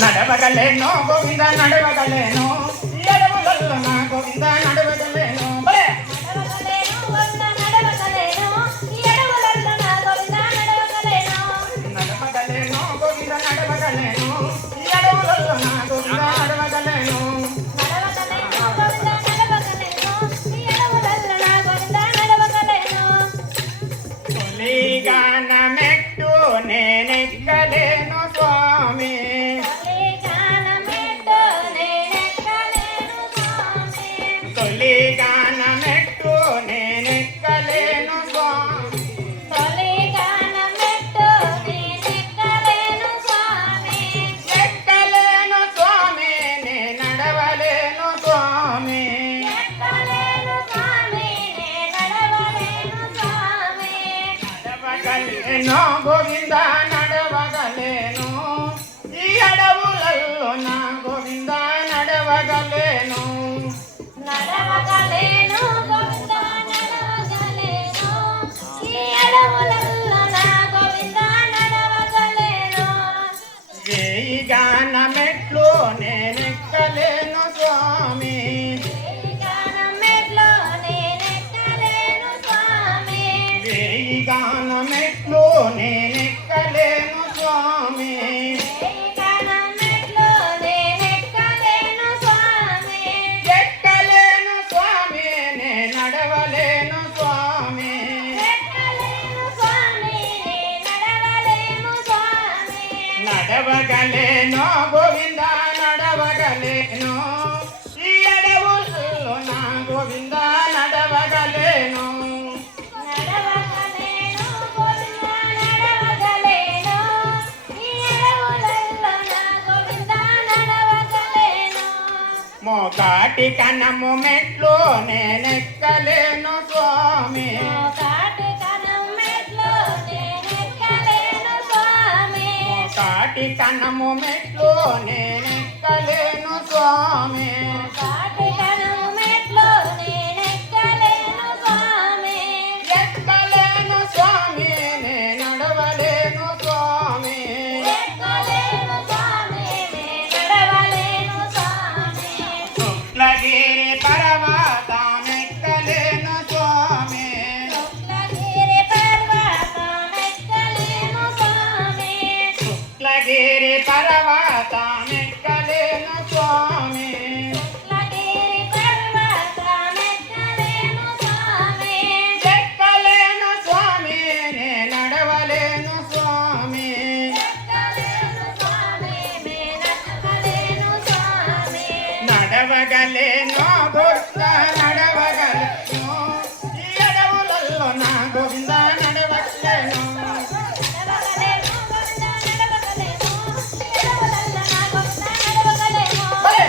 నడవగలేను గోవింద నడవగలేను ఎడవులలో నా గోవింద నడవగలేను నడవగలేను గోవింద నడవగలేను ఎడవులలో నా గోవింద నడవగలేను గానమెట్టు నేనెక్కలేను స్వామి తొలి గానమెట్టు నేనెక్కలేను స్వామి ఎక్కలేను స్వామి నే నడవలేను స్వామి నడవగలేను గోవింద నడవగలేను ఈ అడవులలో నా గోవింద నడవగలేను వేయి గానమెట్లు నేనెక్కలేను స్వామి వేయి గానమెట్లు నేనెక్కలేను స్వామి ఎక్కలేను స్వామి నే నడవలేను స్వామి నడవగలేను గోవింద నడవగలేను ఈ అడవుల్లో నా గోవింద నడవగలేను మోకాటి కనము మెట్లు నేనెక్కలేను స్వామి మోకాటి కనము మెట్లు నేనెక్కలేను స్వామి ఎక్కలేను స్వామి నే నడవలేను స్వామి శుక్లగిరి పర్వతమెక్కలేను స్వామి శుక్లగిరి పర్వతమెక్కలేను స్వామి ఎక్కలేను స్వామి నే నడవలేను స్వామి నడవగలేను గోవింద నడవగలేను ఈ అడవులలో నా గోవింద నడవగలేను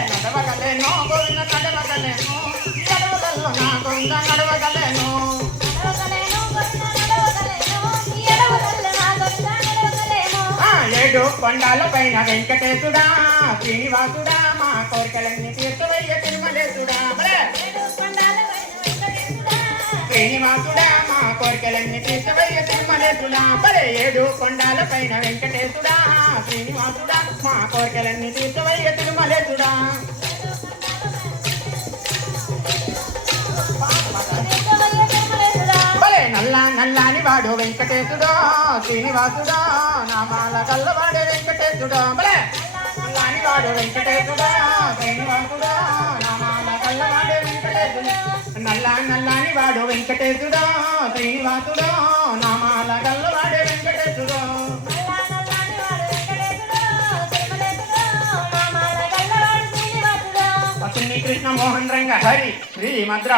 నడవగలేను గోవింద నడవగలేను ఈ అడవులలో నా గోవింద నడవగలేను ఏడు కొండాల పైన వెంకటేశుడా శ్రీనివాసుడా మా కోరికలన్నీ తీర్చవయ్య తిరుమలేశుడా శ్రీనివాసుడా మా కోరికలన్నీ తీర్చవయ్య తిరుమలేశుడా ఏడు కొండాల పైన వెంకటేశుడా శ్రీనివాసుడా మా కోరికలన్నీ తీర్చవయ్య తిరుమలేశుడా నల్లాని వాడు వెంకటేశుడో శ్రీనివాసుడో నామాల కల్లవాడే వెంకటేశుడో నల్లాని వాడు వెంకటేశుడో శ్రీనివాసుడో నామాల కల్లవాడే వెంకటేశుడు నల్లాని వాడు వెంకటేశుడో శ్రీనివాసుడో నామాల కల్లవాడే వెంకటేశుడో కృష్ణ మోహన్ రంగ హరి శ్రీమద్రా